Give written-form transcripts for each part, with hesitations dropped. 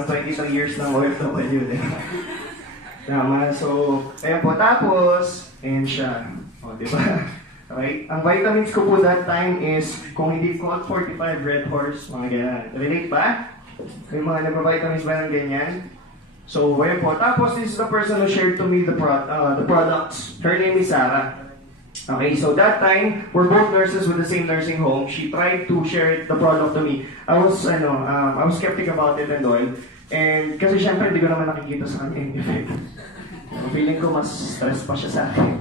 mga 23 years ng OFW, diba? Tama, so, ayan po, tapos, ayan siya, o, diba? Okay, ang vitamins ko po that time is, kung hindi Colt 45 Red Horse, mga ganyan. Relate ba? May mga nagpa-vitamins ba ng ganyan? So, ayan po, tapos this is the person who shared to me the products. Her name is Sarah. Okay, so that time, we're both nurses with the same nursing home. She tried to share the product to me. I was skeptic about it and all. And kasi syempre, hindi ko naman nakikita sa kanya yung effect. Feeling ko mas stress pa siya sa akin.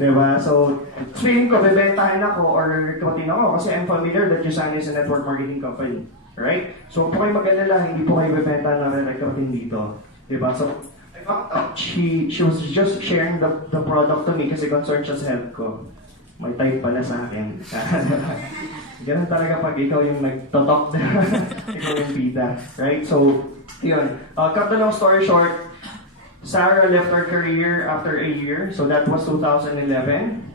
Diba? So, feeling ko, bebentahin ako or recruiting ako kasi I'm familiar that USANA is a network marketing company. Right? So, po kayo mag-alala, hindi po kayo bebenta na recruiting dito. Diba? So, she was just sharing the product to me kasi concerned siya sa health ko. May type pala sa akin. Ganun talaga pag ikaw yung nagtotalk na ikaw yung bida. Right? So, yun. Cut the long story short, Sarah left her career after a year. So that was 2011.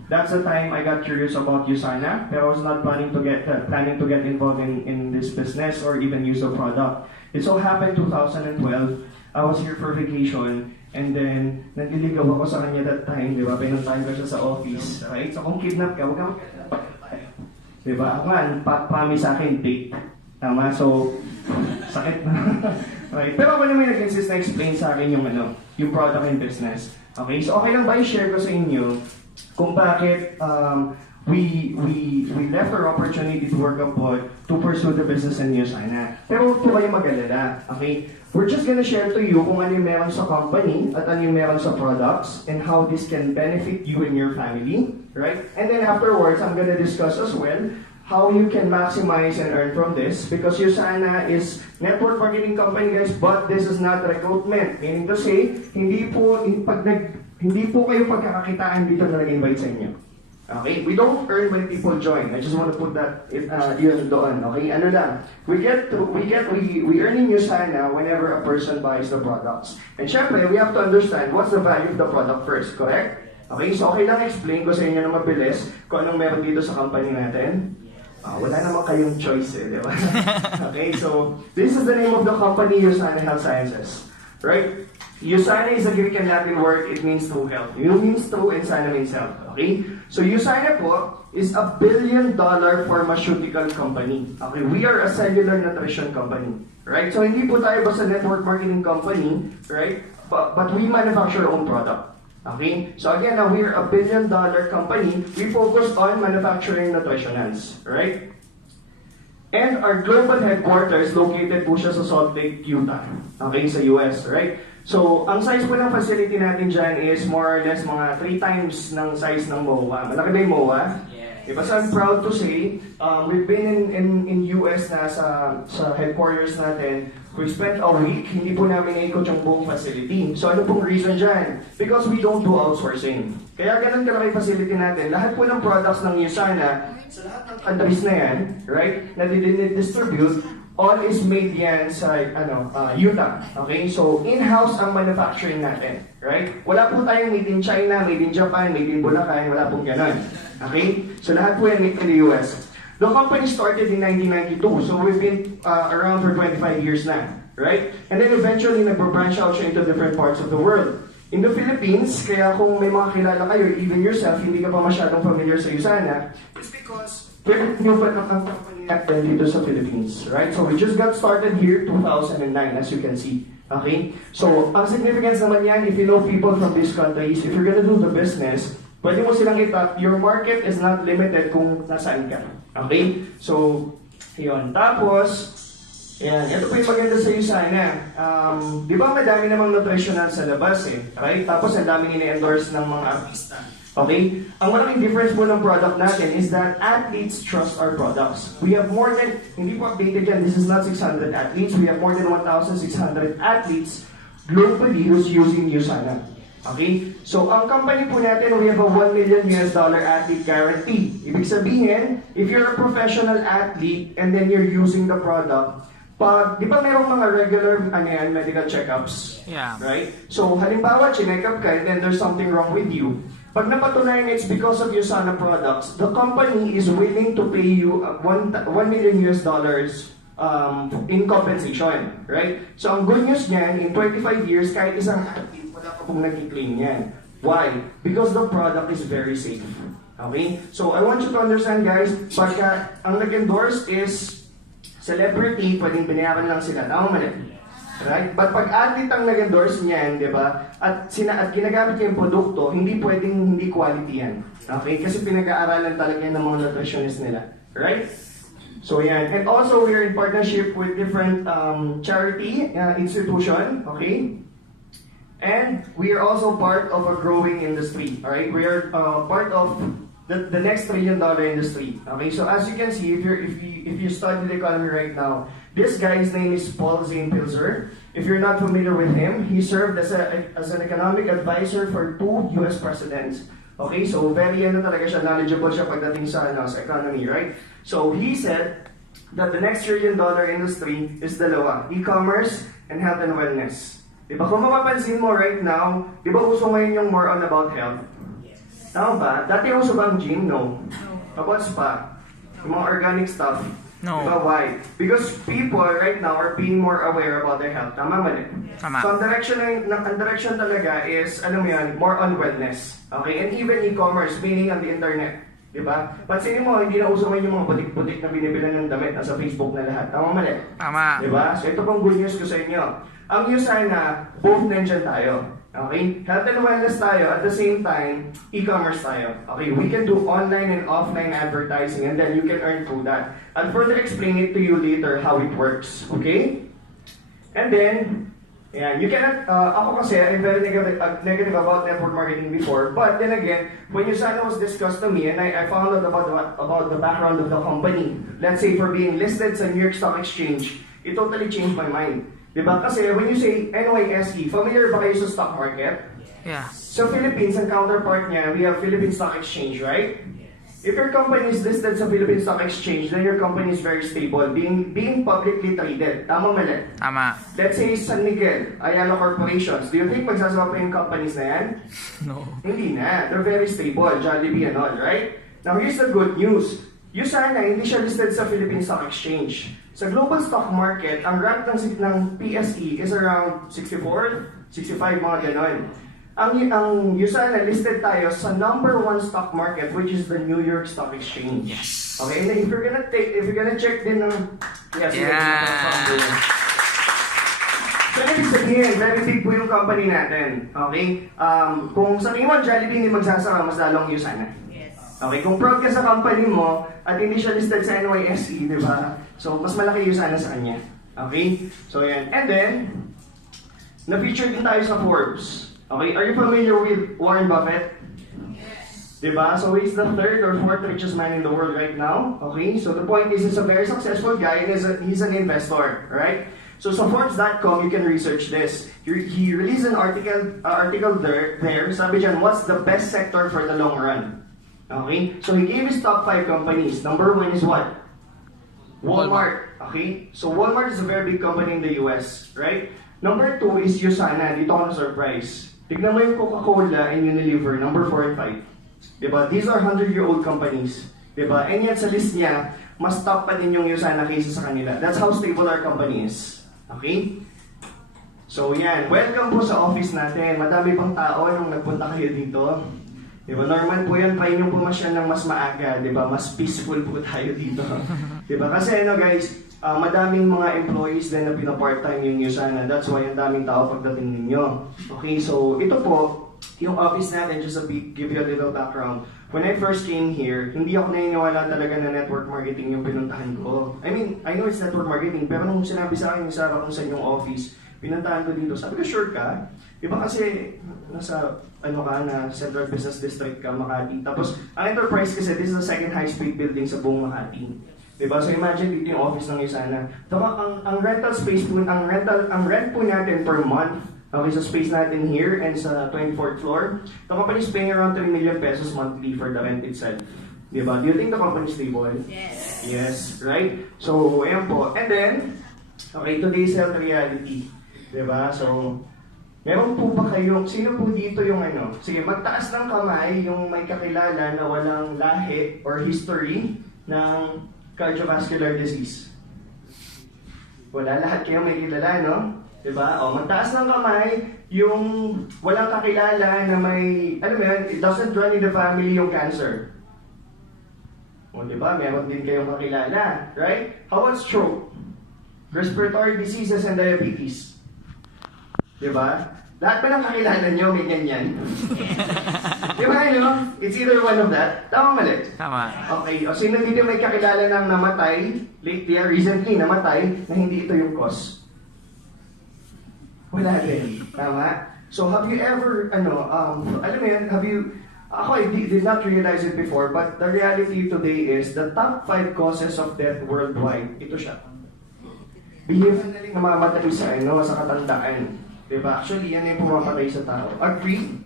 That's the time I got curious about USANA. Pero I was not planning to get involved in this business or even use the product. It so happened 2012. I was here for vacation, and then nagliligaw ako sa kanya that time, di ba? Pinuntahan ko siya sa office, right? So kung kidnap ka, huwag kang di ba? Ako nga, pami sa akin, date. Tama? So, sakit na. Right? Pero ako naman nag-insist na explain sa akin yung product and business. Okay? So okay lang ba i-share ko sa inyo kung bakit we left our opportunity to work abroad to pursue the business in USANA. Pero huwag po kayo mag-alala, okay? We're just gonna share to you kung ano yung meron sa company at ano yung meron sa products and how this can benefit you and your family, right? And then afterwards, I'm gonna discuss as well how you can maximize and earn from this because USANA is network marketing company, guys, but this is not recruitment. Meaning to say, hindi po kayo pagkakakitaan dito na nag-invite sa inyo. Okay? We don't earn when people join. I just want to put that yun doon. Okay? Ano lang? We earn in USANA whenever a person buys the products. And syempre, we have to understand what's the value of the product first. Correct? Okay? So, okay lang explain ko sa inyo na mabilis kung anong meron dito sa company natin. Wala naman kayong choice di ba? Okay? So, this is the name of the company, USANA Health Sciences. Right? USANA is a Greek and Latin word. It means true health. U means true and Sana means health. Okay? So USANA po is a $1 billion pharmaceutical company. Okay? We are a cellular nutrition company. Right? So hindi po tayo basta network marketing company. Right? But we manufacture our own product. Okay? So again, we are a $1 billion company. We focus on manufacturing nutritionals. Right? And our global headquarters located po siya sa Salt Lake, Utah. Okay? Sa US. Right? So, ang size po ng facility natin dyan is more or less mga 3 times ng size ng MOA. Malaki ba yung MOA? Yes. Diba? So, I'm proud to say, we've been in US na sa headquarters natin. We spent a week, hindi po namin naikot yung buong facility. So, ano pong reason dyan? Because we don't do outsourcing. Kaya ganun kalaki facility natin. Lahat po ng products ng USANA, sa lahat ng countries na yan, right, na distribute, all is made yan sa Utah. Okay? So, in-house ang manufacturing natin. Right? Wala po tayong made in China, made in Japan, made in Bulacan, wala pong ganon. Okay? So, lahat po yan made in the US. The company started in 1992. So, we've been around for 25 years na. Right? And then eventually, nag-branch out siya into different parts of the world. In the Philippines, kaya kung may mga kilala kayo, even yourself, hindi ka pa masyadong familiar sa USANA, it's because we're new pa ng company natin dito sa Philippines, right? So we just got started here 2009, as you can see. Okay? So, ang significance naman yan, if you know people from these countries, if you're gonna do the business, pwede mo silang itap, your market is not limited kung nasaan ka. Okay? So, yun. Tapos, yan. Ito po yung maganda sa USANA. Di ba madami namang nutritional sa labas right? Tapos ang daming ini-endorse ng mga artista. Okay? Ang malaking difference po ng product natin is that athletes trust our products. We have more than, hindi po updated yan, this is not 600 athletes. We have more than 1,600 athletes globally who's using USANA. Okay? So, ang company po natin, we have a $1 million athlete guarantee. Ibig sabihin, if you're a professional athlete and then you're using the product, di ba merong mga regular medical checkups? Yeah. Right? So, halimbawa, chinek up ka and then there's something wrong with you. Pag napatunayan it's because of USANA products, the company is willing to pay you $1 million in compensation, right? So ang good news niyan, in 25 years, kahit isang athlete, wala pa pong nag-claim yan. Why? Because the product is very safe. Okay? So I want you to understand, guys, pagka ang nag-endorse is celebrity, pwedeng binayaran lang sila. Tama mali? Right? But pag athlete ang nag-endorse niyan, di ba? At ginagamit niya yung produkto, hindi pwedeng hindi quality yan. Okay? Kasi pinag-aaralan talaga yan ng mga nutritionist nila. Right? So yan. And also, we are in partnership with different charity institution. Okay? And we are also part of a growing industry. Alright? We are part of the next $1 trillion industry. Okay? So as you can see, if you study the economy right now, this guy's name is Paul Zane Pilzer. If you're not familiar with him, he served as an economic advisor for 2 US presidents. Okay, so very talaga siya, knowledgeable siya pagdating sa economy, right? So he said that the next $1 trillion industry is dalawa, e-commerce and health and wellness. Diba? Kung mapapansin mo right now, di ba uso ngayon yung more on about health? Yes. Tama ba? Dati uso ba ang gym? No. About spa? Yung mga organic stuff? No. Diba? Why? Because people right now are being more aware about their health. Tama mali? Tama. So ang direction talaga is, alam mo yan, more on wellness. Okay? And even e-commerce, meaning on the internet. Diba? Pansinin mo, hindi na uso ngayon yung mga butik-butik na binibilan ng damit nasa Facebook na lahat. Tama mali? Tama. Diba? So ito pong good news ko sa inyo. Ang USANA, both nandyan tayo. Okay? Health and wellness tayo, at the same time, e-commerce tayo. Okay? We can do online and offline advertising and then you can earn through that. I'll further explain it to you later how it works. Okay? And then, yeah, you cannot, ako kasi, I'm very negative about network marketing before, but then again, when USANA was discussed to me and I found out about the background of the company, let's say for being listed sa New York Stock Exchange, it totally changed my mind. Diba? Kasi when you say NYSE, familiar ba kayo sa stock market? Yeah. Sa Philippines, ang counterpart niya, we have Philippine Stock Exchange, right? If your company is listed sa Philippine Stock Exchange, then your company is very stable, being publicly traded. Tama mali? Tama. Let's say San Miguel, Ayala Corporations. Do you think magsasawa pa yung companies na yan? No. Hindi na. They're very stable, Jollibee and all, right? Now here's the good news. USANA, hindi siya listed sa Philippine Stock Exchange. Sa global stock market, ang rank ng PSE is around 64, 65, mga ganon. Ang USANA listed tayo sa #1 stock market, which is the New York Stock Exchange. Yes. Okay, and then if you're gonna check din ng... Yes, Yeah. So, ibig sabihin, very big po yung company natin. Okay? Kung sa tingin mo, Jollibee hindi magsasara, mas lalong USANA. Okay, kung proud ka sa company mo at hindi siya listed sa NYSE, di ba? So, mas malaki yung sana sa kanya. Okay? So, yan. And then, na-feature din tayo sa Forbes. Okay? Are you familiar with Warren Buffett? Yes. Di ba? So, he's the 3rd or 4th richest man in the world right now. Okay? So, the point is, he's a very successful guy and he's an investor. Right? So, sa Forbes.com, you can research this. He released an article there. Sabi dyan, what's the best sector for the long run? Okay? So he gave his top 5 companies. #1 is what? Walmart. Okay? So Walmart is a very big company in the US, right? #2 is USANA. Dito ako na-surprise. Tignan mo yung Coca-Cola and Unilever, #4 and 5. Diba? These are 100-year-old companies. Diba? And yet sa list niya, mas top pa din yung USANA kaysa sa kanila. That's how stable our company is. Okay? So yan. Welcome po sa office natin. Madami pang tao nung nagpunta kayo dito. Diba? Normal po yan, try nyo pumasyan ng mas maaga, diba? Mas peaceful po tayo dito. Diba? Kasi guys, madaming mga employees din na pina-part-time yung USANA. That's why ang daming tao pagdating ninyo. Okay, so ito po, yung office natin, just to give you a little background. When I first came here, hindi ako naniniwala talaga na network marketing yung pinuntahan ko. I mean, I know it's network marketing, pero nung sinabi sa akin yung Sarah kung saan yung office, pinuntahan ko dito. Sabi ko, sure ka? Diba kasi nasa na Central Business District ka, Makati. Tapos, ang enterprise kasi, this is the second high-speed building sa buong Makati. Diba? So imagine dito yung office ng USANA. Tapos, ang rental space po, ang rent po natin per month, okay, sa space natin here and sa 24th floor, the company is paying around 3 million pesos monthly for the rent itself. Diba? Do you think the company is stable? Yes. Yes, right? So, ayan po. And then, okay, today's health reality. Diba? So, meron po ba kayong, sino po dito yung sige, magtaas ng kamay yung may kakilala na walang lahi or history ng cardiovascular disease. Wala, lahat kayo may kilala, no? Diba? O, magtaas ng kamay, yung walang kakilala na may, alam mo yun, it doesn't run in the family yung cancer. O, diba? Meron din kayong kakilala, right? How about stroke? Respiratory diseases and diabetes. Diba? Lahat ba ng kakilala nyo may ganyan? Diba, no? It's either one of that. Tama, mali? Tama. Okay, o sino dito may kakilala ng namatay, lately, recently namatay, na hindi ito yung cause? Wala din. Tama? So, have you ever, alam mo yan, ako, I did not realize it before, but the reality today is the top 5 causes of death worldwide, ito siya. Bihira na rin namamatay sa katandaan. Diba? Actually, yan yung pumamatay sa tao. Agree?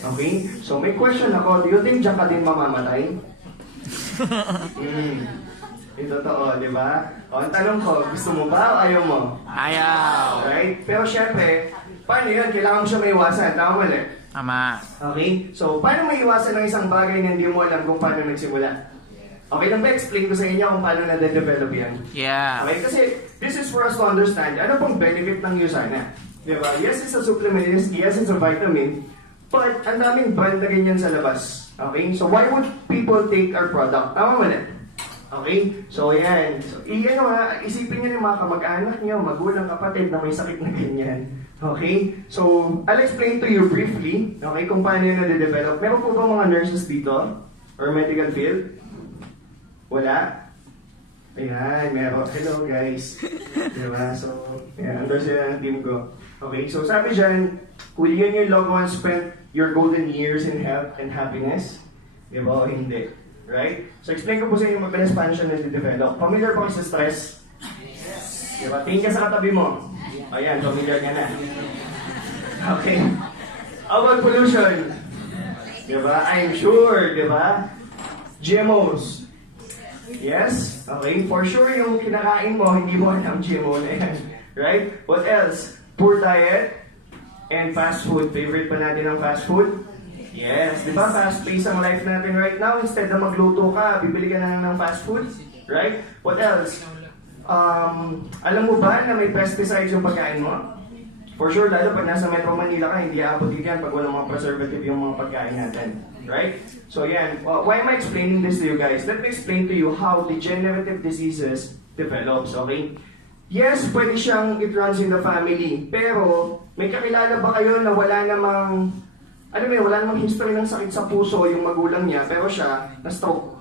Okay? So, may question ako. Do you think diyan ka din mamamatay? Ito totoo, di ba? O, ang tanong ko, gusto mo ba o ayaw mo? Ayaw! Right? Pero syempre, paano yun? Kailangan mo siya maiwasan. Tama mali? Tama. Okay? So, paano maiwasan ng isang bagay na hindi mo alam kung paano nagsimula? Okay lang ba explain ko sa inyo kung paano na-develop yan? Yeah. Okay? Kasi this is for us to understand ano pong benefit ng USANA. Diba? Yes, it's a supplement. Yes, it's a vitamin. But ang daming brand na ganyan sa labas. Okay? So why would people take our product? Tama mali? Okay? So yan. So, isipin nyo yung mga kamag-anak nyo, magulang, kapatid na may sakit na ganyan. Okay? So, I'll explain to you briefly, okay, kung paano yun na-develop. Meron po ba mga nurses dito? Or medical field? Wala? Ayan, meron. Hello guys. Diba? So, yan, under sila ng team ko. Okay, so sabi dyan, will you and your loved ones spend your golden years in health and happiness? Diba o hindi? Right? So explain ko po sa inyo mabilis paano siya na-develop. Familiar ba kayo sa stress? Yes. Diba? Tingin ka sa katabi mo. Ayan, familiar ka na. Okay. How about pollution? Diba? I'm sure, diba? GMOs. Yes? Okay, for sure yung kinakain mo, hindi mo alam GMO na yan. Right? What else? Poor diet and fast food. Favorite pa natin ang fast food? Yes. Di ba? Fast pace ang life natin right now. Instead na magluto ka, bibili ka na lang ng fast food. Right? What else? Alam mo ba na may pesticides yung pagkain mo? For sure, lalo pag nasa Metro Manila ka, hindi aapotik yan pag walang mga preservative yung mga pagkain natin. Right? So yan. Why am I explaining this to you guys? Let me explain to you how degenerative diseases develops. Okay? Yes, pwede siyang it runs in the family. Pero, may kakilala ba kayo na wala namang, wala namang history ng sakit sa puso yung magulang niya, pero siya na-stroke?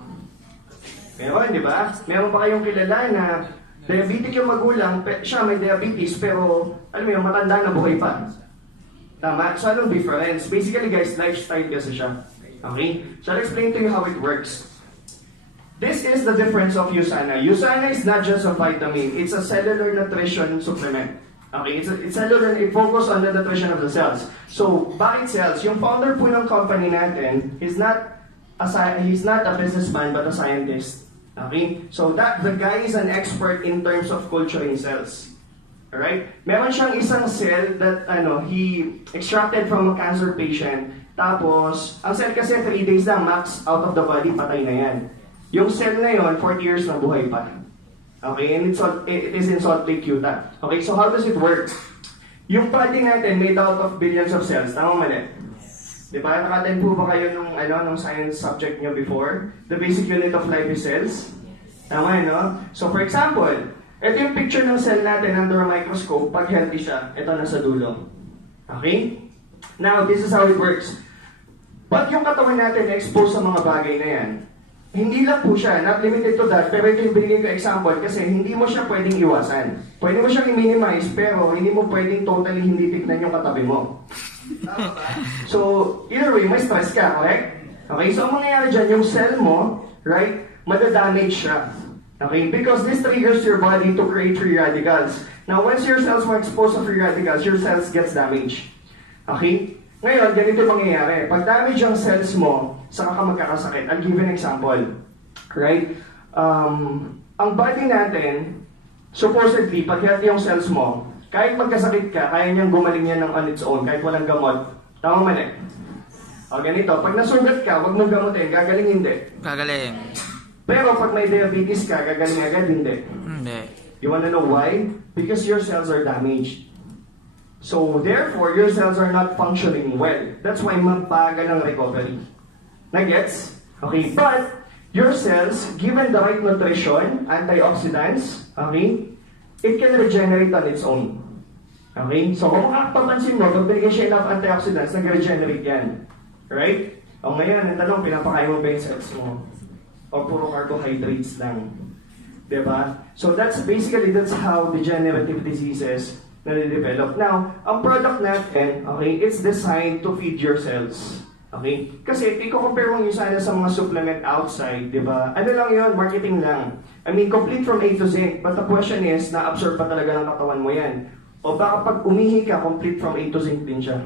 Meron, di ba? Meron pa kayong kilala na diabetic yung magulang, siya may diabetes, pero, matanda na buhay pa. Tama? So, anong difference? Basically, guys, lifestyle kasi siya. Okay? So, I'll explain to you how it works. This is the difference of USANA. USANA is not just a vitamin. It's a cellular nutrition supplement. Okay, it's cellular. It focuses on the nutrition of the cells. So, bakit cells? Yung founder po ng company natin, he's not a businessman but a scientist. Okay? So, the guy is an expert in terms of culturing cells. Alright? Meron siyang isang cell that he extracted from a cancer patient. Tapos, ang cell kasi 3 days lang max out of the body, patay na yan. Yung cell na yon, 40 years na buhay pa. Okay, and it is in Salt Lake, Utah. Okay, so how does it work? Yung body natin made out of billions of cells. Tama mali? Diba? Naka-attend po ba kayo nung science subject nyo before? The basic unit of life is cells. Tama, no? So for example, ito yung picture ng cell natin under a microscope. Pag healthy siya, ito nasa dulo. Okay? Now, this is how it works. Pag yung katawan natin exposed sa mga bagay na yan, hindi lang po siya, not limited to that, pero ito yung binigay ko example kasi hindi mo siya pwedeng iwasan. Pwede mo siyang i-minimize, pero hindi mo pwedeng totally hindi tignan yung katabi mo. Tama ba? So, either way, may stress ka, correct? Okay, so ang mangyayari dyan, yung cell mo, right, madadamage siya. Okay, because this triggers your body to create free radicals. Now, once your cells are exposed to free radicals, your cells gets damaged. Okay? Ngayon, ganito mangyayari. Pag damage ang cells mo, saka ka magkakasakit. I'll give you an example. Right? Ang body natin, supposedly, pag healthy yung cells mo, kahit magkasakit ka, kaya niyang gumaling yan on its own, kahit walang gamot. Tama mali? O ganito, pag nasugat ka, huwag mong gamutin, gagaling hindi. Gagaling. Pero pag may diabetes ka, gagaling agad hindi. Hindi. You wanna know why? Because your cells are damaged. So, therefore, your cells are not functioning well. That's why mabagal ang recovery. Nagets? Okay, but your cells, given the right nutrition, antioxidants, okay, it can regenerate on its own. Okay? So, kung makakapansin mo, pag binigay siya enough antioxidants, nag-regenerate yan. Right? O ngayon, ang tanong, pinapakain mo ba yung cells mo? O puro carbohydrates lang? Diba? So, that's how degenerative diseases na-develop. Now, ang product natin, okay, it's designed to feed your cells. Okay? Kasi, i-compare mo yung sana sa mga supplement outside, di ba? Ano lang yun? Marketing lang. I mean, complete from A to Z. But the question is, na-absorb pa talaga ng katawan mo yan? O baka pag umihi ka, complete from A to Z din siya.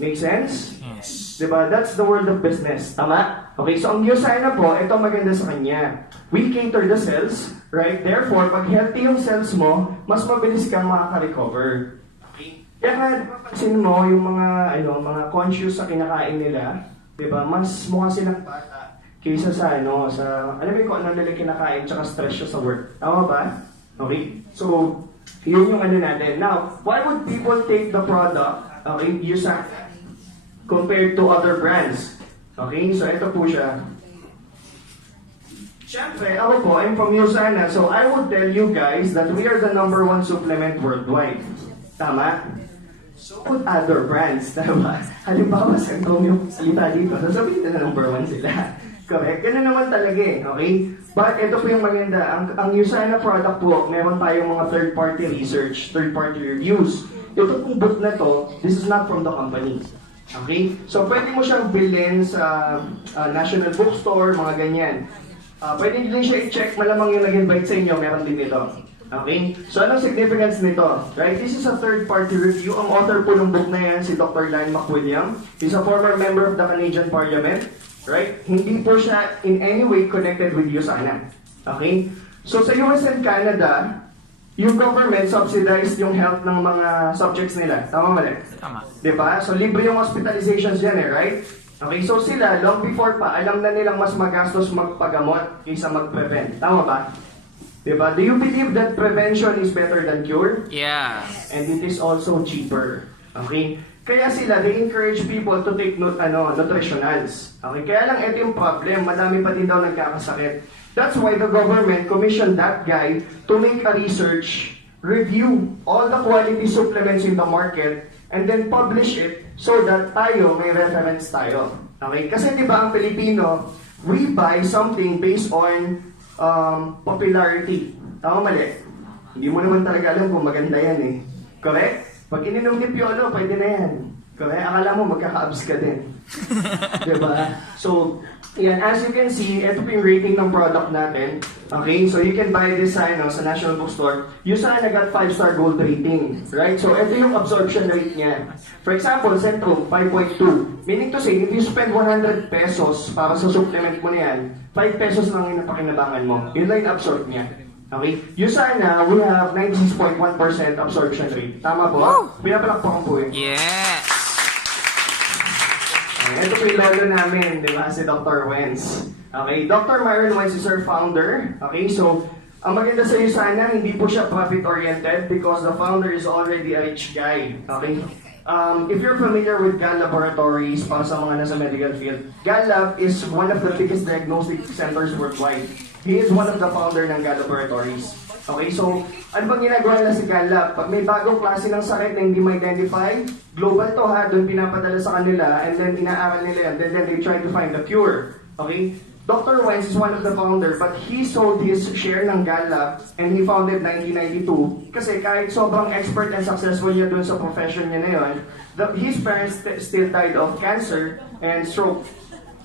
Make sense? Yes. Diba? That's the world of business. Tama? Okay, so ang USANA po, ito maganda sa kanya. We cater the cells, right? Therefore, pag healthy yung cells mo, mas mabilis kang makaka-recover. Okay? Kaya nga, napapansin mo yung mga conscious sa kinakain nila, diba? Mas mukha silang bata kaysa sa alam mo kung ano nila kinakain tsaka stress siya sa work. Tama ba? Okay? So, yun yung natin. Now, why would people take the product, okay, USANA, compared to other brands? Okay, so ito po siya. Siyempre, ako po, I'm from USANA, so I would tell you guys that we are the #1 supplement worldwide. Tama? So would other brands, tama? Halimbawa, sentong yung salita dito, sasabihin na #1 sila. Correct? Ganun naman talaga eh, okay? But ito po yung maganda, ang USANA product po, meron tayong mga third-party research, third-party reviews. Ito pong book na to, this is not from the company. Okay? So, pwede mo siyang bilhin sa National Bookstore, mga ganyan. Pwede din siya i-check, malamang yung nag-invite sa inyo, meron din ito. Okay? So, anong significance nito? Right? This is a third-party review. Ang author po ng book na yan, si Dr. Lan McWilliam. He's a former member of the Canadian Parliament. Right? Hindi po siya in any way connected with USANA. Okay? So, sa US and Canada, yung government subsidized yung health ng mga subjects nila. Tama mali? Tama. Diba? So, libre yung hospitalizations dyan right? Okay, so sila, long before pa, alam na nilang mas magastos magpagamot kaysa mag-prevent. Tama ba? Diba? Do you believe that prevention is better than cure? Yeah. And it is also cheaper. Okay? Kaya sila, they encourage people to take nutritionals. Okay? Kaya lang ito yung problem, madami pa din daw nagkakasakit. That's why the government commissioned that guy to make a research, review all the quality supplements in the market, and then publish it so that tayo, may reference tayo. Okay? Kasi di ba ang Pilipino, we buy something based on popularity. Tama mali? Hindi mo naman talaga alam kung maganda yan eh. Correct? Pag ininom ni Piolo, pwede na yan. Correct? Akala mo magkaka-abs ka din. Diba? So, yan, as you can see, ito po yung rating ng product natin. Okay, so you can buy this sa National Bookstore. USANA got 5-star gold rating. Right? So, ito yung absorption rate niya. For example, Centrum, 5.2. Meaning to say, if you spend 100 pesos para sa supplement mo na yan, 5 pesos lang yung napakinabangan mo. Yun lang yung absorb niya. Okay? USANA, we have 96.1% absorption rate. Tama po? Pinapalakpakan po eh. Yes! Ito po yung logo namin, di ba? Si Dr. Wenz. Okay, Dr. Myron Wenz is our founder. Okay, so, ang maganda sa USANA, hindi po siya profit-oriented because the founder is already a rich guy. Okay? If you're familiar with Gal Laboratories, para sa mga nasa medical field, Gal Lab is one of the biggest diagnostic centers worldwide. He is one of the founder ng Gal Laboratories. Okay, so, ano bang ginagawa nila si Gal Lab? Pag may bagong klase ng sakit na hindi ma-identify, global to ha, doon pinapadala sa kanila, and then inaaral nila yan, then they try to find the cure. Okay? Dr. Wenz is one of the founder, but he sold his share ng Gal Lab, and he founded 1992. Kasi kahit sobrang expert and successful niya doon sa profession niya na yun, his parents still died of cancer and stroke.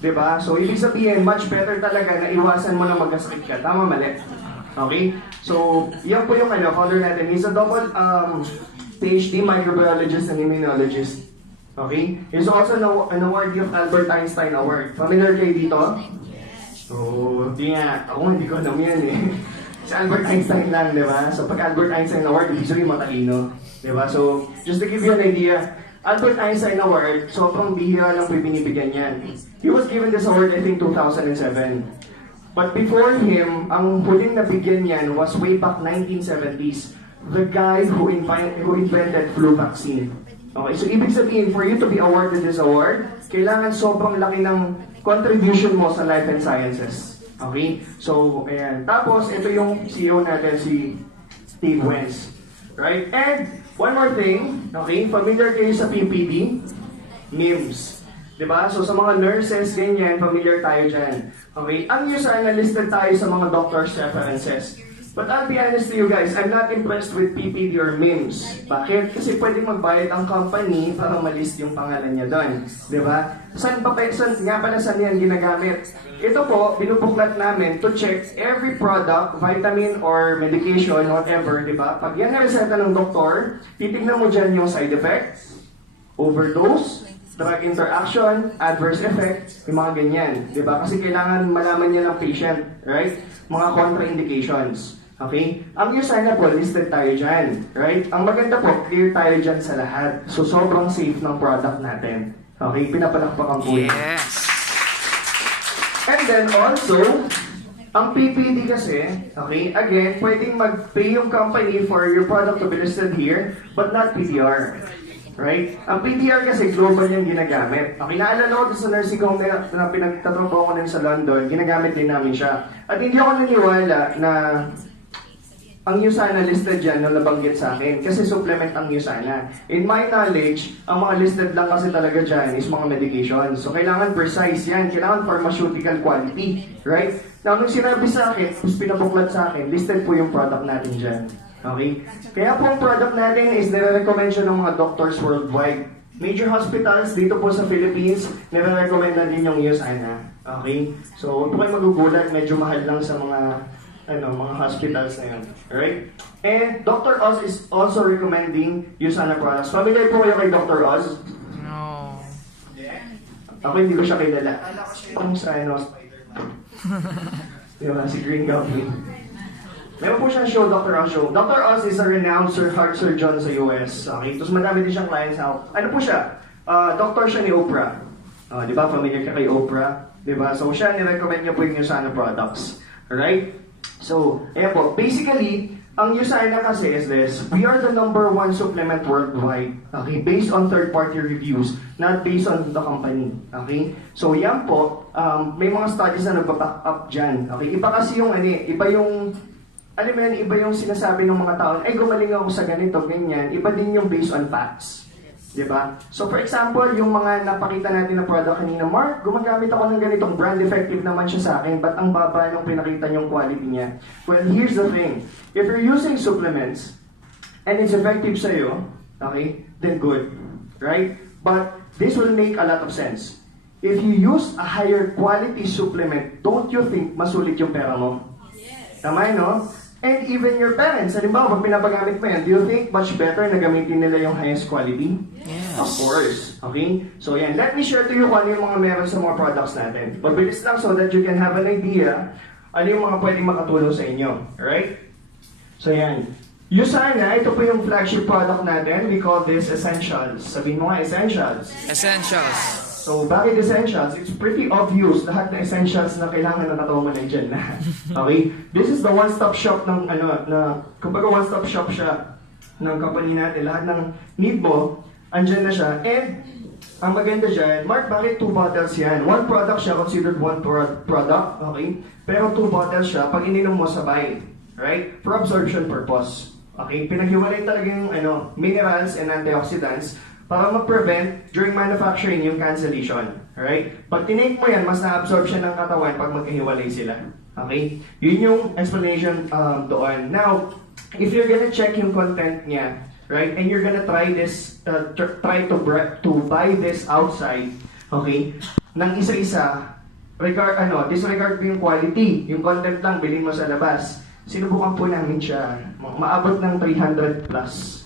Diba? So, ibig sabihin, much better talaga na iwasan mo na magkasakit ka. Tama, mali? Okay? So, yan po yung founder natin. He's a double PhD microbiologist and immunologist. Okay? He's also an awardee of Albert Einstein Award. Familiar kayo dito? So, di nga. Ako hindi ko alam yan eh. Si Albert Einstein lang, di ba? So, pag Albert Einstein Award, ibig sabihin matalino. Di ba? So, just to give you an idea, Albert Einstein Award, sobrang bihira lang po binibigyan yan. He was given this award, I think, 2007. But before him, ang huling nabigyan niyan was way back 1970s. The guy who invented flu vaccine. Okay, so ibig sabihin, for you to be awarded this award, kailangan sobrang laki ng contribution mo sa life and sciences. Okay? So, ayan. Tapos, ito yung CEO natin, si Steve Wentz. Right? And, one more thing, okay? Familiar kayo sa PPD? NIMS. Diba? So, sa mga nurses, ganyan, familiar tayo dyan. Okay? Ang USANA listed tayo sa mga doctor's references. But I'll be honest to you guys, I'm not impressed with PPD or MIMS. Bakit? Kasi pwedeng magbayad ang company para malist yung pangalan niya doon. Diba? Saan nga pala saan yan ginagamit? Ito po, binubuklat namin to check every product, vitamin or medication, whatever, diba? Pag yan na-reseta ng doktor, titignan mo dyan yung side effects, overdose, drug interaction, adverse effect, yung mga ganyan. Diba? Kasi kailangan malaman niya ng patient, right? Mga contraindications. Okay? Ang USANA po, listed tayo dyan. Right? Ang maganda po, clear tayo dyan sa lahat. So, sobrang safe ng product natin. Okay? Pinapalakpakan po. Yes! And then also, ang PPD kasi, okay, again, pwedeng mag-pay yung company for your product to be listed here, but not PDR. Right? Ang PDR kasi global yung ginagamit. Okay, naalala ko sa nursing home na pinagtatrabaho ko nun sa London, ginagamit din namin siya. At hindi ako naniwala na ang USANA listed dyan nung nabanggit sa akin kasi supplement ang USANA. In my knowledge, ang mga listed lang kasi talaga dyan is mga medications. So, kailangan precise yan. Kailangan pharmaceutical quality. Right? Now, nung sinabi sa akin, tapos pinabuklat sa akin, listed po yung product natin dyan. Okay? Kaya po ang product natin is nire-recommend siya ng mga doctors worldwide. Major hospitals dito po sa Philippines, nire-recommend na din yung USANA. Okay? So, ito kayo magugulat, medyo mahal lang sa mga mga hospitals na yun. Alright? And Dr. Oz is also recommending USANA products. Familiar po kayo kay Dr. Oz? No. Ako hindi ko siya kilala. Kung sa Spider-Man. Diba? Si Green Goblin. Meron po siyang show, Dr. Oz show. Dr. Oz is a renowned heart surgeon sa US. Okay? Tapos madami din siyang clients now. Ano po siya? Doctor siya ni Oprah. Di ba? Familiar ka kay Oprah? Di ba? So siya, nirecommend niya po yung USANA products. Alright? So, ayan po. Basically, ang USANA kasi is this. We are the #1 supplement worldwide. Okay? Based on third-party reviews, not based on the company. Okay? So, yan po. May mga studies na nagpa-back up dyan. Okay? Iba kasi yung, iba yung, alam mo yan, iba yung sinasabi ng mga tao, ay gumaling ako sa ganito, ganyan. Iba din yung based on facts. Diba? So for example, yung mga napakita natin na product kanina, Mark, gumagamit ako ng ganitong brand, effective naman siya sa akin, but ang baba nung pinakita yung quality niya. Well, here's the thing. If you're using supplements, and it's effective sa'yo, okay, then good. Right? But this will make a lot of sense. If you use a higher quality supplement, don't you think masulit yung pera mo? Yes. Tama, no? And even your parents, halimbawa, pag pinapagamit mo yan, do you think much better na gamitin nila yung highest quality? Yes. Of course. Okay? So yan, let me share to you kung ano yung mga meron sa mga products natin. Mabilis lang so that you can have an idea ano yung mga pwedeng makatulong sa inyo. Alright? So yan. USANA, ito po yung flagship product natin. We call this Essentials. Sabihin mo nga, Essentials. Essentials. So, bakit essentials? It's pretty obvious. Lahat ng essentials na kailangan ng katawan mo nandiyan na. Okay? This is the one-stop shop ng, kumbaga one-stop shop siya ng company natin. Lahat ng need mo, andyan na siya. And, ang maganda dyan, Mark, bakit 2 bottles yan? 1 product siya, considered 1 product, okay? Pero 2 bottles siya, pag ininom mo sabay. Right? For absorption purpose. Okay? Pinaghiwalay talaga yung minerals and antioxidants para ma-prevent during manufacturing yung cancellation. Alright? Pag tinake mo yan, mas na-absorb siya ng katawan pag magkahiwalay sila. Okay? Yun yung explanation doon. Now, if you're gonna check yung content niya, right, and you're gonna try this, try to buy this outside, okay, ng isa-isa, disregard mo yung quality. Yung content lang, bilhin mo sa labas. Sinubukan po namin siya. Maabot ng 300 plus.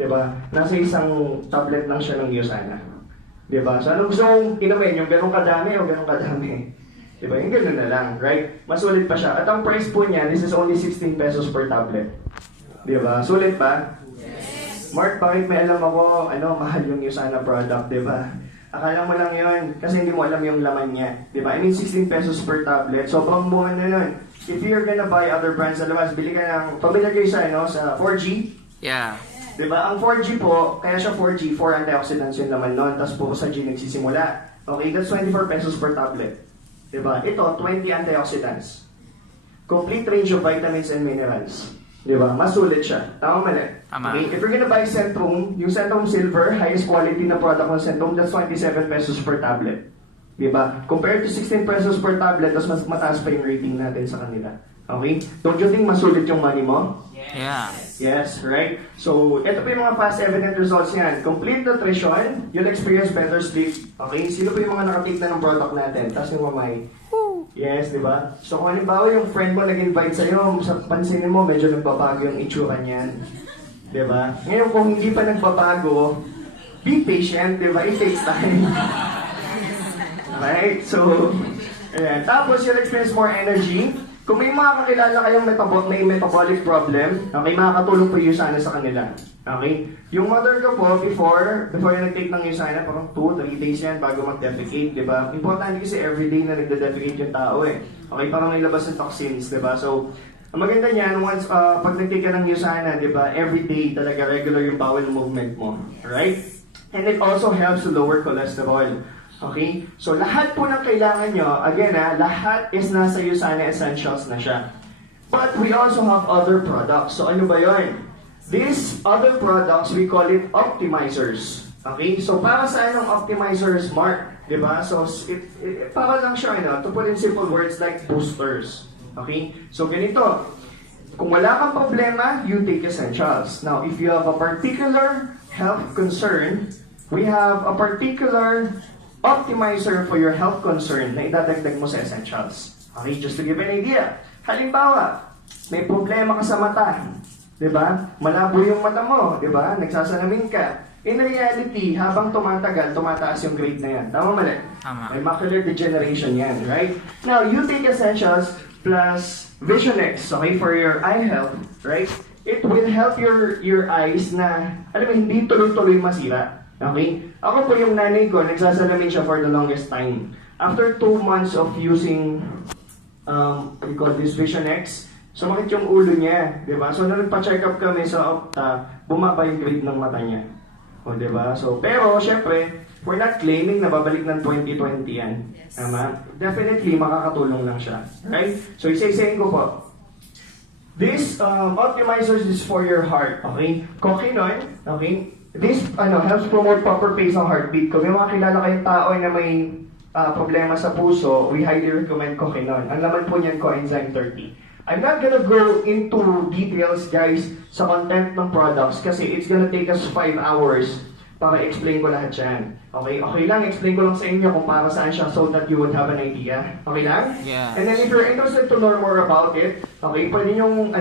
Diba? Nasa isang tablet lang siya ng USANA. Diba? So, ano gusto mong inumin? Yung ganun kadami o ganun kadami? Diba? Yung ganun na lang, right? Mas sulit pa siya. At ang price po niya, this is only 16 pesos per tablet. Diba? Sulit pa? Yes. Mark, bakit may alam ako, mahal yung USANA product, diba? Akala mo lang yun, kasi hindi mo alam yung laman niya. Di ba? I mean, 16 pesos per tablet. Sobrang mura na nun. If you're gonna buy other brands sa labas, bili ka ng, familiar kayo sa, ano, sa 4G? Yeah. Di ba? Ang 4G po, kaya siya 4G, 4 antioxidants yung laman nun, tapos puro sa G nagsisimula. Okay, that's 24 pesos per tablet. Di ba? Ito, 20 antioxidants. Complete range of vitamins and minerals. Di ba? Masulit siya. Tama mali? Tama. Okay? If you're gonna buy Centrum, yung Centrum Silver, highest quality na product ng Centrum, that's 27 pesos per tablet. Di ba? Compared to 16 pesos per tablet, mas mataas pa yung rating natin sa kanila. Okay? Don't you think masulit yung money mo? Yeah. Yes, right? So, ito po yung mga fast evident results niyan. Complete nutrition, you'll experience better sleep. Okay? Sino po yung mga nakatake na ng product natin? Tapos yung mamay. Yes, di ba? So, kung halimbawa yung friend mo nag-invite sa'yo, sa pansinin mo, medyo nagbabago yung itsura niyan. Di ba? Ngayon, kung hindi pa nagbabago, be patient, di ba? It takes time. Right? So, ayan. Tapos, you'll experience more energy. Kung may mga kakilala kayong may metabolic problem, okay, makakatulong po yung USANA sa kanila. Okay? Yung mother ko po, before yung nag-take ng USANA, parang 2-3 days yan bago mag-defecate, di ba? Importante kasi everyday na nagde-defecate yung tao eh. Okay, parang may labas ng toxins, di ba? So, ang maganda niyan, once, pag nag-take ka ng USANA, di ba, everyday talaga regular yung bowel movement mo. Right? And it also helps to lower cholesterol. Okay? So, lahat po ng kailangan nyo, again lahat is nasa USANA Essentials na siya. But we also have other products. So, ano ba yun? These other products, we call it optimizers. Okay? So, para saan ang optimizers, Mark? Diba? So, para lang siya, to put in simple words like boosters. Okay? So, ganito. Kung wala kang problema, you take Essentials. Now, if you have a particular health concern, we have a particular optimizer for your health concern na idadagdag mo sa Essentials. Okay, just to give an idea. Halimbawa, may problema ka sa mata. Diba? Malabo yung mata mo. Diba? Nagsasalamin ka. In reality, habang tumatagal, tumataas yung grade na yan. Tama mali? Tama. May macular degeneration yan, right? Now, you take Essentials plus Vision X, okay, for your eye health, right? It will help your eyes na, alam mo, hindi tuloy-tuloy masira. Okay? Ako po yung nanay ko, nagsasalamin siya for the longest time. After 2 months of using, we call this Vision X, sumakit yung ulo niya, di ba? So, nung nagpa-check up kami sa Opta, bumaba yung grade ng mata niya. O, di ba? So, pero, syempre, we're not claiming na babalik ng 2020 yan. Tama? Definitely, makakatulong lang siya. Right? So, isa-isayin ko po. This optimizers is for your heart, okay? Kokinon, okay? This helps promote proper pace ng heartbeat. Kung may mga kilala kayong tao na may problema sa puso, we highly recommend Kokinon. Ang laman po niyan, coenzyme 30. I'm not gonna go into details, guys, sa content ng products kasi it's gonna take us 5 hours para explain ko lahat yan. Okay? Okay lang, explain ko lang sa inyo kung para saan siya so that you would have an idea. Okay lang? Yeah. And then if you're interested to learn more about it, okay, pwede nyo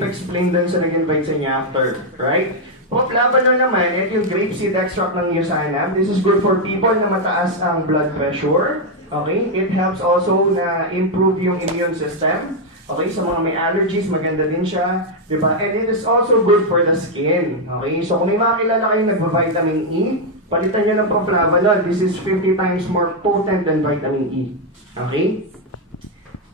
pa-explain dun sa nag-invite sa inyo after. Right? Laban naman, ito yung grapeseed extract ng USANA. This is good for people na mataas ang blood pressure. Okay? It helps also na improve yung immune system. Okay? Sa mga may allergies, maganda din siya. Diba? And it is also good for the skin. Okay? So kung may mga kilala kayong nagva-vitamin E, palitan nyo ng proflavanol. This is 50 times more potent than vitamin E. Okay?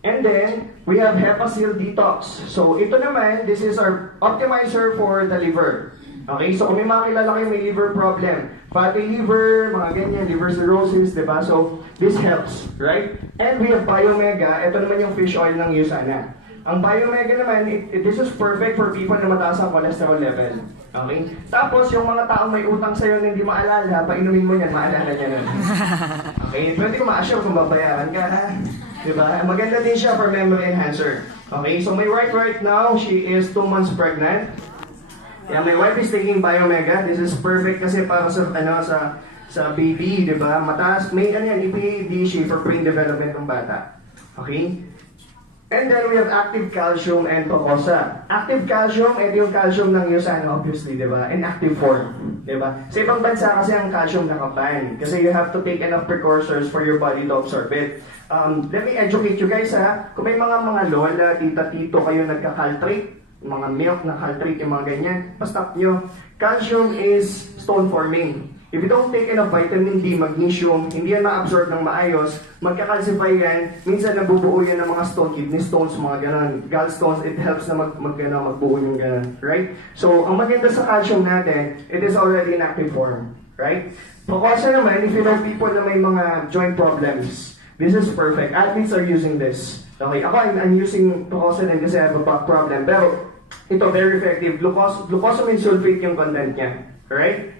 And then, we have Hepasil Detox. So ito naman, this is our optimizer for the liver. Okay, so kung may mga kilala kayo may liver problem, fatty liver, mga ganyan, liver cirrhosis, diba? So, this helps, right? And we have Biomega, ito naman yung fish oil ng USANA. Ang Biomega naman, this is perfect for people na mataas ang cholesterol level. Okay? Tapos, yung mga taong may utang sa'yo na hindi maalala, painumin mo yan, maalala niya nun. Okay? Pwede ko ma-assure kung babayaran ka, ha? Diba? Maganda din siya for memory enhancer. Okay? So, my wife right now, she is 2 months pregnant. Yeah, my wife is taking Biomega. This is perfect kasi para sa sa baby, 'di ba? Mataas may EPA siya for brain development ng bata. Okay? And then we have active calcium and Tocosa. Active calcium, ito yung calcium ng USANA obviously, 'di ba? In active form, 'di ba? Sa ibang bansa kasi ang calcium nakaban kasi you have to take enough precursors for your body to absorb it. Let me educate you guys ha. Kung may mga lola, tita, tito kayo nagka-caltrate, mga milk na caltrate, yung mga ganyan, pa-stop nyo. Calcium is stone forming. If you don't take enough vitamin D, magnesium, hindi yan ma-absorb ng maayos, magkakalsify yan, minsan nabubuo yan ng mga stone, kidney stones, mga ganon. Gallstones, it helps na magbuo yung ganon, right? So, ang maganda sa calcium natin, it is already in active form, right? Pagkasa naman, if you know people na may mga joint problems, this is perfect. Athletes are using this. Okay, ako, I'm using Glucosamine kasi I have a back problem. Pero, ito, very effective. Glucosamine sulfate yung content niya. Alright?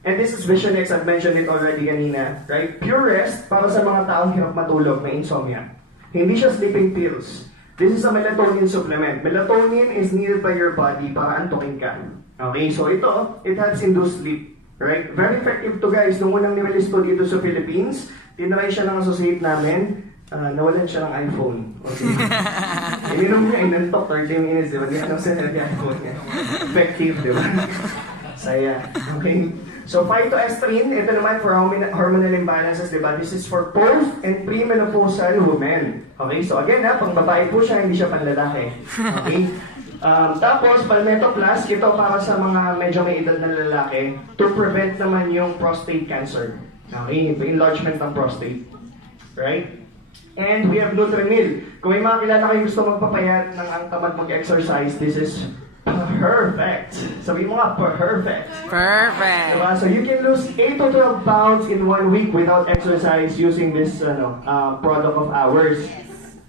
And this is Vision X, I've mentioned it already kanina, right? Pure rest para sa mga taong hirap matulog, may insomnia. Hindi siya sleeping pills. This is a melatonin supplement. Melatonin is needed by your body para antukin ka. Okay, so ito, it helps induce sleep. Right? Very effective to guys. Nung unang nirelease to dito sa Philippines, tinry siya ng associate namin, nawalan siya ng iPhone. Okay. Ininom niya, inantok, 30 minutes, di ba? Di ano sa iPhone niya. Effective, di ba? Saya. Okay. So, phytoestrogen, ito naman for hormonal imbalances, di ba? This is for post and premenopausal women. Okay, so again, pang babae po siya, hindi siya panlalaki. Okay? Tapos, Palmetto Plus, ito para sa mga medyo may edad na lalaki to prevent naman yung prostate cancer. Okay, enlargement ng prostate. Right? And we have Nutrimil. Kung may mga kilala kayo gusto magpapayat ng ang tamad mag-exercise, this is perfect. Sabi mo nga, perfect. Perfect. Diba? So you can lose 8 to 12 pounds in 1 week without exercise using this product of ours.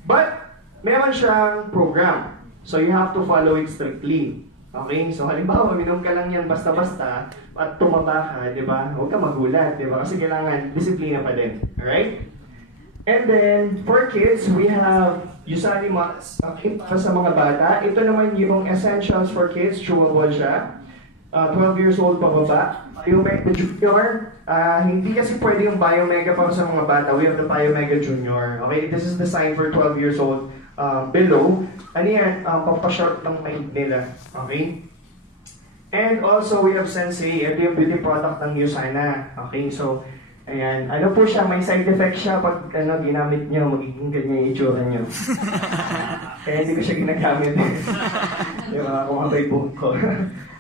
But, meron siyang program. So you have to follow it strictly. Okay? So halimbawa, minom ka lang yan basta-basta at tumaba ka, di ba? Huwag ka magulat, di ba? Kasi kailangan disiplina pa din. Alright? And then, for kids, we have USANA, okay, para sa mga bata. Ito naman yung essentials for kids, chewable siya. 12 years old pababa. Biomega Junior, hindi kasi pwede yung Biomega para sa mga bata. We have the Biomega Junior. Okay, this is designed for 12 years old below. Ano yan? Pampashort ng mind nila. Okay? And also, we have Sensei. Ito yung beauty product ng USANA. Okay, so, ayan. Ano po siya? May side effect siya pag ginamit nyo, magiging ganyan yung itsura nyo. Kaya hindi ko siya ginagamit. Yung mga kumakabay buhok ko.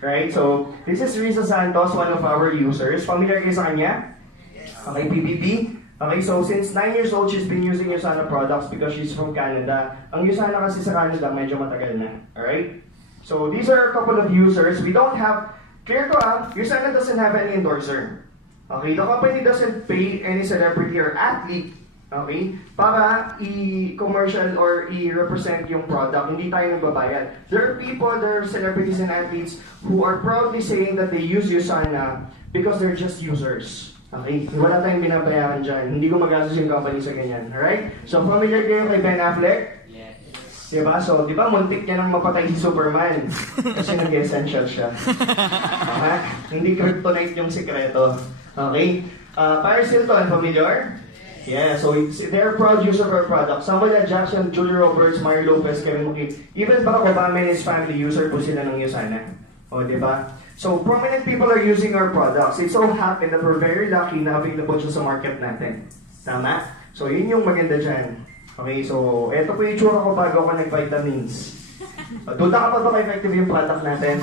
Right? So, this is Risa Santos, one of our users. Familiar kayo sa kanya? Okay, PBB. Okay, so since 9 years old, she's been using USANA products because she's from Canada. Ang USANA kasi sa Canada, medyo matagal na. Alright? So, these are a couple of users. We don't have, clear to USANA doesn't have any endorser. Okay, the company doesn't pay any celebrity or athlete, okay, para i-commercial or i-represent yung product. Hindi tayo nagbabayad. There are people, there are celebrities and athletes who are proudly saying that they use USANA because they're just users. Okay, wala tayong binabayaran dyan. Hindi ko magastos yung company sa ganyan. Alright? So, familiar kayo kay Ben Affleck? Yes. Diba? So, di ba, muntik niya nang mapatay si Superman. Kasi nag-essential siya. Hindi kryptonite yung sikreto. Okay? Paris Hilton, familiar? Yeah, so they're proud user of our product. Samuel L. Jackson, Julia Roberts, Mario Lopez, Kevin McKay, even Barack Obama and his family user po sila ng USANA. O, di ba? So, prominent people are using our products. It so happened that we're very lucky na available siya sa market natin. Tama? So, yun yung maganda dyan. Okay, so, eto po yung itsura ko bago ako nag-vitamins. Duda ka pa ba effective yung product natin?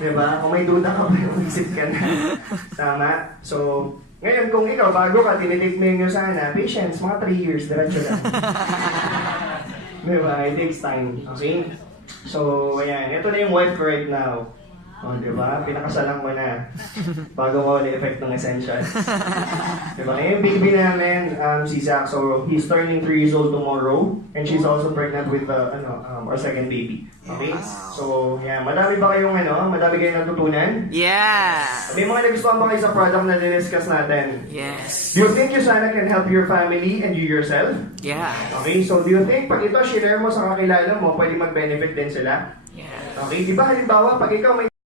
Diba? Kung may duda ka pa, isip ka na. Tama? So, ngayon, kung ikaw, bago ka, tinitake mo yung USANA, patience, mga 3 years, diretso lang. Diba? It takes time. Okay? So, ayan. Ito na yung wife ko right now. O, diba? Pinakasalang mo na. Bago ko ulit effect ng essential. Diba? Ngayon, baby namin, si Zach. So, he's turning 3 years old tomorrow. And she's also pregnant with our second baby. Okay? So, yeah. Madami ba kayong madami kayong natutunan? Yeah! May mga nagustuhan ba kayo sa product na diniscuss natin? Yes. Do you think USANA can help your family and you yourself? Yeah. Okay, so do you think pag ito share mo sa kakilala mo, pwede mag-benefit din sila? Yeah. Okay, di ba halimbawa, pag ikaw may